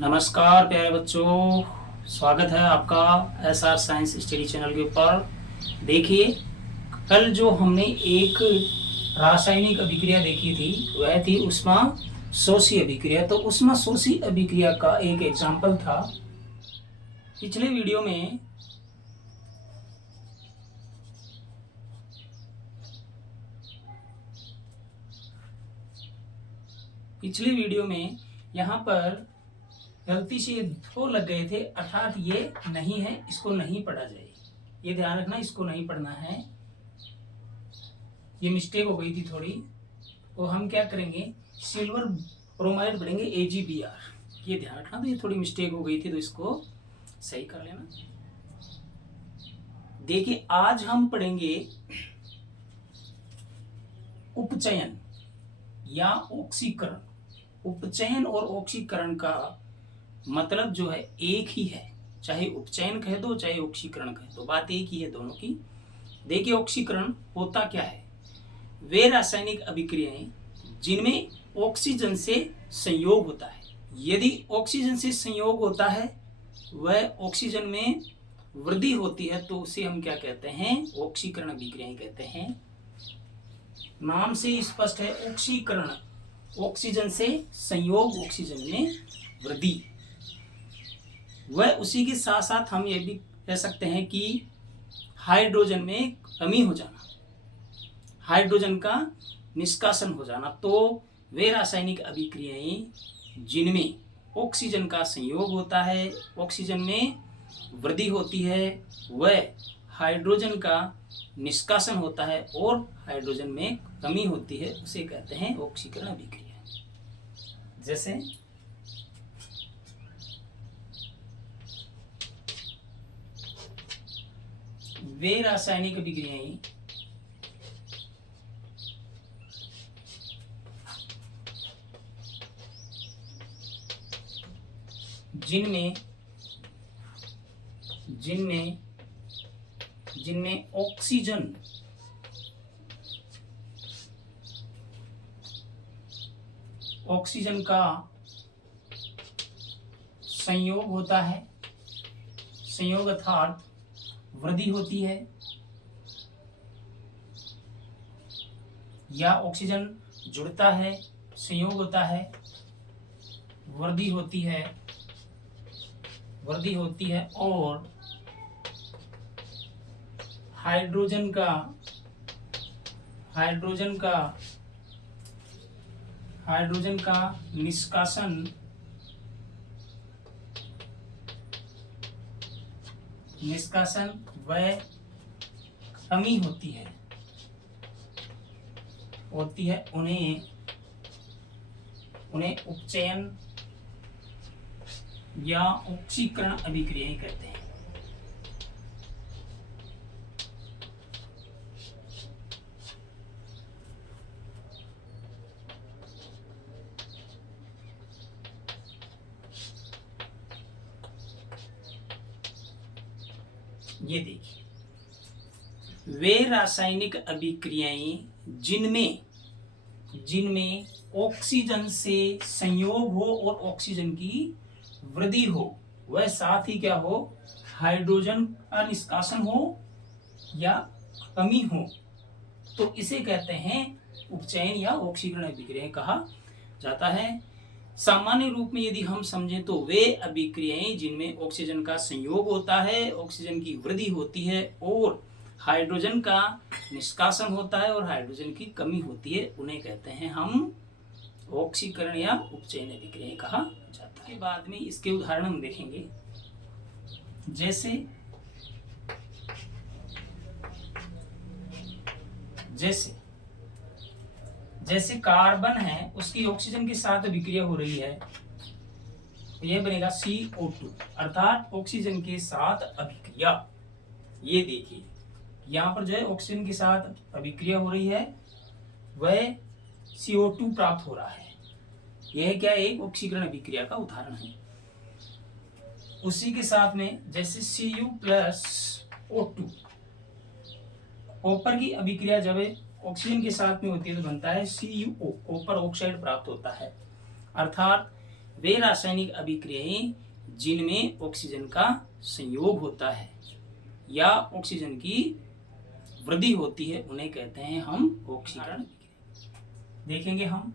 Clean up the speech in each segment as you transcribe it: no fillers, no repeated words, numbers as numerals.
नमस्कार प्यारे बच्चों, स्वागत है आपका SR साइंस स्टडी चैनल के ऊपर। देखिए, कल जो हमने एक रासायनिक अभिक्रिया देखी थी वह थी उष्मा शोषी अभिक्रिया। तो उष्मा शोषी अभिक्रिया का एक एग्जाम्पल था पिछले वीडियो में। यहाँ पर गलती से 2 लग गए थे, अर्थात ये नहीं है, इसको नहीं पढ़ा जाए। ये ध्यान रखना, इसको नहीं पढ़ना है, ये मिस्टेक हो गई थी थोड़ी। तो हम क्या करेंगे, सिल्वर ब्रोमाइड पढ़ेंगे AgBr। ये ध्यान रखना, तो ये थोड़ी मिस्टेक हो गई थी, तो इसको सही कर लेना। देखिए, आज हम पढ़ेंगे उपचयन या ऑक्सीकरण। उपचयन और ऑक्सीकरण का मतलब जो है एक ही है, चाहे उपचयन कह दो चाहे ऑक्सीकरण कह दो, बात एक ही है दोनों की। देखिए, ऑक्सीकरण होता क्या है, वे रासायनिक अभिक्रियाएं जिनमें ऑक्सीजन से संयोग होता है। यदि ऑक्सीजन से संयोग होता है, वह ऑक्सीजन में वृद्धि होती है, तो उसे हम क्या कहते हैं, ऑक्सीकरण अभिक्रियाएं कहते हैं। नाम से स्पष्ट है, ऑक्सीकरण, ऑक्सीजन से संयोग, ऑक्सीजन में वृद्धि। वह उसी के साथ साथ हम ये भी कह सकते हैं कि हाइड्रोजन में कमी हो जाना, हाइड्रोजन का निष्कासन हो जाना। तो वे रासायनिक अभिक्रियाएं जिनमें ऑक्सीजन का संयोग होता है, ऑक्सीजन में वृद्धि होती है, वह हाइड्रोजन का निष्कासन होता है और हाइड्रोजन में कमी होती है, उसे कहते हैं ऑक्सीकरण अभिक्रिया। जैसे वे रासायनिक अभिक्रियाएं जिनमें ऑक्सीजन का संयोग होता है, संयोग अर्थात वृद्धि होती है, या ऑक्सीजन जुड़ता है, संयोग होता है, वृद्धि होती है और हाइड्रोजन का निष्कासन वह कमी होती है, उन्हें उपचयन या ऑक्सीकरण अभिक्रियाएं कहते हैं। ये देखिए, वे रासायनिक अभिक्रियाएं जिनमें ऑक्सीजन से संयोग हो और ऑक्सीजन की वृद्धि हो, वह साथ ही क्या हो, हाइड्रोजन का निष्कासन हो या कमी हो, तो इसे कहते हैं उपचयन या ऑक्सीकरण अभिक्रियाएं कहा जाता है। सामान्य रूप में यदि हम समझें तो वे अभिक्रियाएं जिनमें ऑक्सीजन का संयोग होता है, ऑक्सीजन की वृद्धि होती है और हाइड्रोजन का निष्कासन होता है और हाइड्रोजन की कमी होती है, उन्हें कहते हैं हम ऑक्सीकरण या उपचयन अभिक्रियाएं कहा जाता है। बाद में इसके उदाहरण हम देखेंगे। जैसे कार्बन है, उसकी ऑक्सीजन के साथ अभिक्रिया हो रही है, तो यह बनेगा CO2, अर्थात ऑक्सीजन के साथ अभिक्रिया। ये देखिए, यहाँ पर जो है ऑक्सीजन के साथ अभिक्रिया हो रही है, वह CO2 प्राप्त हो रहा है। यह क्या, एक ऑक्सीकरण अभिक्रिया का उदाहरण है। उसी के साथ में जैसे Cu+O2, कॉपर की अभिक्रिया जब ऑक्सीजन के साथ में होती है तो बनता है CuO, कॉपर ऑक्साइड प्राप्त होता है। अर्थात वे रासायनिक अभिक्रियाएं जिनमें ऑक्सीजन का संयोग होता है या ऑक्सीजन की वृद्धि होती है उन्हें कहते हैं हम ऑक्सीकरण अभिक्रिया। देखेंगे हम,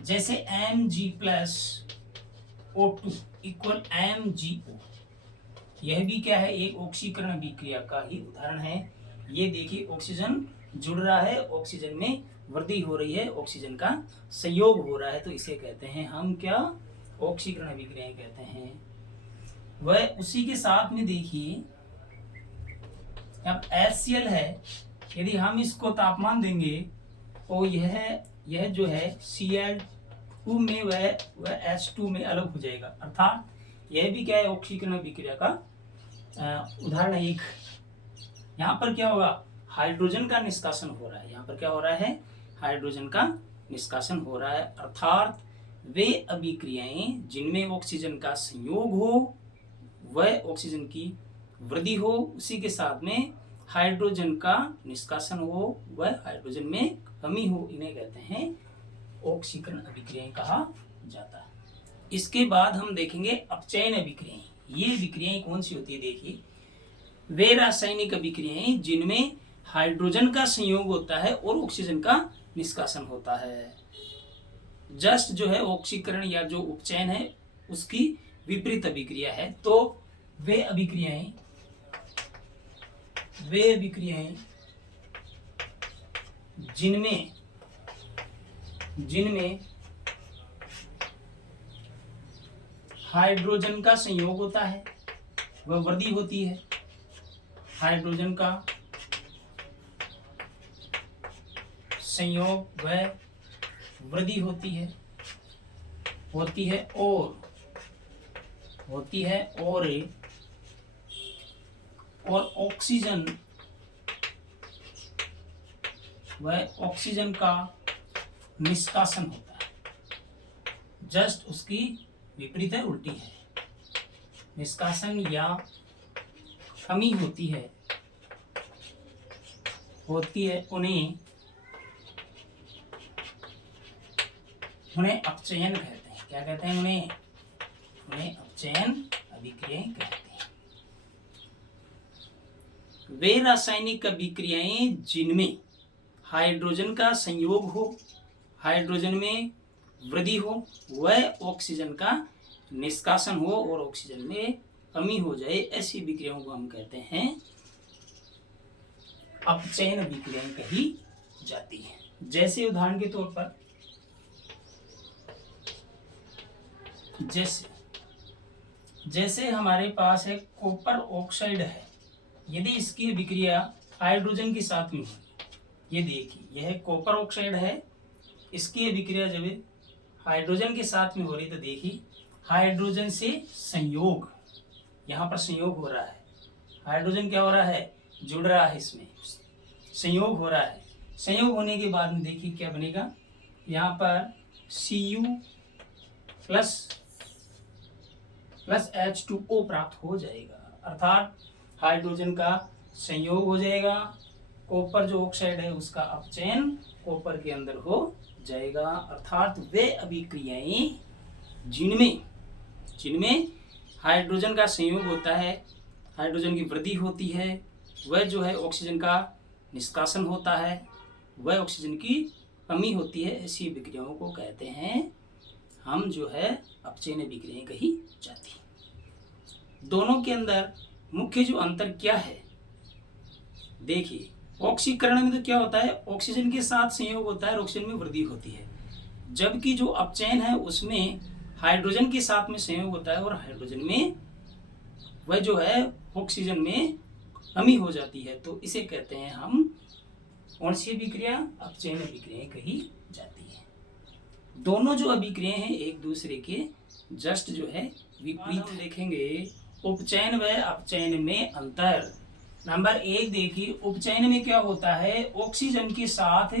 जैसे Mg+O2 इक्वल MgO, यह भी क्या है, एक ऑक्सीकरण अभिक्रिया का ही उदाहरण है। ये देखिए ऑक्सीजन जुड़ रहा है, ऑक्सीजन में वृद्धि हो रही है, ऑक्सीजन का संयोग हो रहा है, तो इसे कहते हैं हम क्या, ऑक्सीकरण अभिक्रियाएं कहते हैं। वह उसी के साथ में देखिए अब HCl है, यदि हम इसको तापमान देंगे तो यह जो है Cl2 में वह H2 में अलग हो जाएगा, अर्थात यह भी क्या है, ऑक्सीकरण अभिक्रिया का उदाहरण है एक। यहाँ पर क्या होगा, हाइड्रोजन का निष्कासन हो रहा है, यहाँ पर क्या हो रहा है, हाइड्रोजन का निष्कासन हो रहा है, अर्थात वे अभिक्रियाएं जिनमें ऑक्सीजन का संयोग हो, वह ऑक्सीजन की वृद्धि हो, उसी के साथ में हाइड्रोजन का निष्कासन हो, वह हाइड्रोजन में कमी हो, इन्हें कहते हैं ऑक्सीकरण अभिक्रियाएं कहा जाता है। इसके बाद हम देखेंगे अपचयन अभिक्रियाएं। ये अभिक्रियाएं कौन सी होती है, देखिए वे रासायनिक अभिक्रियाएं जिनमें हाइड्रोजन का संयोग होता है और ऑक्सीजन का निष्कासन होता है। जस्ट जो है ऑक्सीकरण या जो उपचयन है उसकी विपरीत अभिक्रिया है। तो वे अभिक्रियाएं जिनमें हाइड्रोजन का संयोग होता है वह वृद्धि होती है, हाइड्रोजन का संयोग वह वृद्धि होती है और ऑक्सीजन का निष्कासन होता है। जस्ट उसकी विपरीत है, उल्टी है, निष्कासन या कमी होती है उन्हें अपचयन कहते हैं। क्या कहते हैं उन्हें अपचयन अभिक्रियाएं कहते हैं। वे रासायनिक अभिक्रियाएं जिनमें हाइड्रोजन का संयोग हो, हाइड्रोजन में वृद्धि हो, वह ऑक्सीजन का निष्कासन हो और ऑक्सीजन में कमी हो जाए, ऐसी अभिक्रियाओं को हम कहते हैं अपचयन अभिक्रियाएं कही जाती हैं। जैसे उदाहरण के तौर पर जैसे हमारे पास है कॉपर ऑक्साइड है, यदि इसकी अभिक्रिया हाइड्रोजन के साथ में हो, ये देखिए यह कॉपर ऑक्साइड है, इसकी अभिक्रिया जब हाइड्रोजन के साथ में हो रही तो देखिए हाइड्रोजन से संयोग, यहाँ पर संयोग हो रहा है, हाइड्रोजन क्या हो रहा है, जुड़ रहा है, इसमें संयोग हो रहा है। संयोग होने के बाद में देखिए क्या बनेगा, यहाँ पर Cu प्लस H2O प्राप्त हो जाएगा, अर्थात हाइड्रोजन का संयोग हो जाएगा, कॉपर जो ऑक्साइड है उसका अपचयन कॉपर के अंदर हो जाएगा। अर्थात वे अभिक्रियाएं जिनमें हाइड्रोजन का संयोग होता है, हाइड्रोजन की वृद्धि होती है, वह जो है ऑक्सीजन का निष्कासन होता है, वह ऑक्सीजन की कमी होती है, ऐसी अभिक्रियाओं को कहते हैं हम जो है अपचयन अभिक्रियाएं कही जाती हैं। दोनों के अंदर मुख्य जो अंतर क्या है, देखिए ऑक्सीकरण में तो क्या होता है, ऑक्सीजन के साथ संयोग होता है और ऑक्सीजन में वृद्धि होती है, जबकि जो अपचयन है उसमें हाइड्रोजन के साथ में संयोग होता है और हाइड्रोजन में वह जो है ऑक्सीजन में कमी हो जाती है, तो इसे कहते हैं हम कौन सी अभिक्रिया, अपचयन अभिक्रियाएं कही जाती है। दोनों जो अभिक्रियाएं हैं एक दूसरे के जस्ट जो है विपरीत। देखेंगे उपचयन व अपचयन में अंतर। नंबर 1 देखिए, उपचयन में क्या होता है, ऑक्सीजन के साथ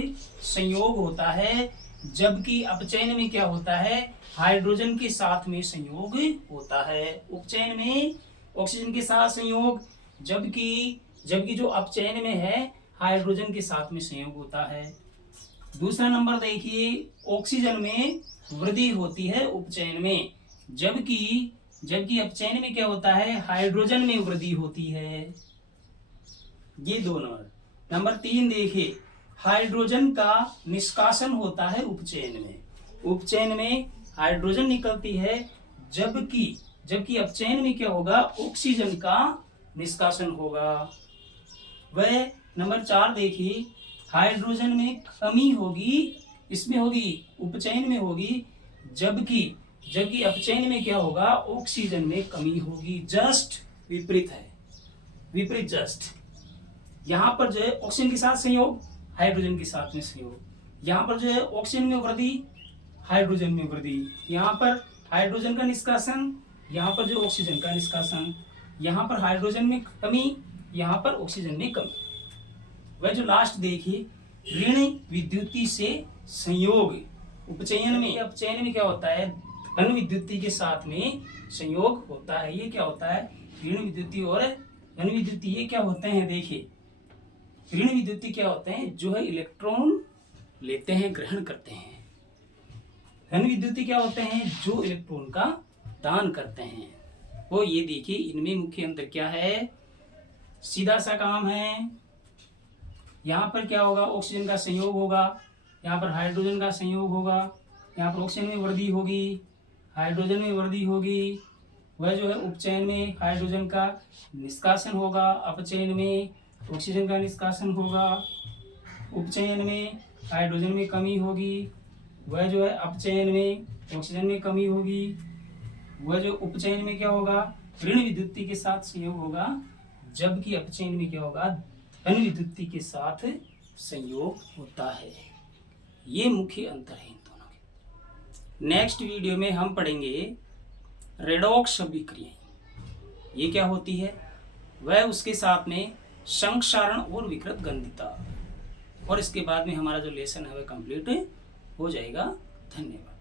संयोग होता है, जबकि अपचयन में क्या होता है, हाइड्रोजन के साथ में संयोग होता है। उपचयन में ऑक्सीजन के साथ संयोग, जबकि जो अपचयन में है हाइड्रोजन के साथ में संयोग होता है। दूसरा नंबर देखिए, ऑक्सीजन में वृद्धि होती है उपचयन में, जबकि अपचयन में क्या होता है, हाइड्रोजन में वृद्धि होती है। ये 2 नंबर। नंबर 3 देखिए, हाइड्रोजन का निष्कासन होता है उपचयन में। उपचयन में हाइड्रोजन निकलती है, जबकि अपचयन में क्या होगा, ऑक्सीजन का निष्कासन होगा। वह नंबर 4 देखिए, हाइड्रोजन में कमी होगी, इसमें होगी, उपचयन में होगी, जबकि अपचयन में क्या होगा, ऑक्सीजन में कमी होगी। जस्ट विपरीत है, विपरीत जस्ट। यहाँ पर जो है ऑक्सीजन के साथ संयोग, हाइड्रोजन के साथ में संयोग, यहाँ पर जो है ऑक्सीजन में वृद्धि, हाइड्रोजन में वृद्धि, यहाँ पर हाइड्रोजन का निष्कासन, यहाँ पर जो ऑक्सीजन का निष्कासन, यहाँ पर हाइड्रोजन में कमी, यहाँ पर ऑक्सीजन में कमी। वह जो लास्ट देखिए, ऋण विद्युती से संयोग, उपचयन में, अपचयन में क्या होता है, धन विद्युती के साथ में संयोग होता है। ये क्या होता है, ऋण विद्युती और धन विद्युती, ये क्या होते हैं, देखिए ऋण विद्युती क्या होते हैं, जो है इलेक्ट्रॉन लेते हैं, ग्रहण करते हैं। धन विद्युती क्या होते हैं, जो इलेक्ट्रॉन का दान करते हैं। वो ये देखिए, इनमें मुख्य अंतर क्या है, सीधा सा काम है। यहाँ पर क्या होगा, ऑक्सीजन का संयोग होगा, यहाँ पर हाइड्रोजन का संयोग होगा, यहाँ पर ऑक्सीजन में वृद्धि होगी, हाइड्रोजन में वृद्धि होगी। वह जो है उपचयन में हाइड्रोजन का निष्कासन होगा, अपचयन में ऑक्सीजन का निष्कासन होगा। उपचयन में हाइड्रोजन में कमी होगी, वह जो है अपचयन में ऑक्सीजन में कमी होगी। वह जो उपचयन में क्या होगा, ऋण विद्युती के साथ संयोग होगा, जबकि अपचयन में क्या होगा, धन विद्युती के साथ संयोग होता है। ये मुख्य अंतर है इन दोनों के। नेक्स्ट वीडियो में हम पढ़ेंगे रेडॉक्स अभिक्रियाएं, ये क्या होती है, वह उसके साथ में संक्षारण और विकृत गंधिता, और इसके बाद में हमारा जो लेसन है वह कंप्लीट हो जाएगा। धन्यवाद।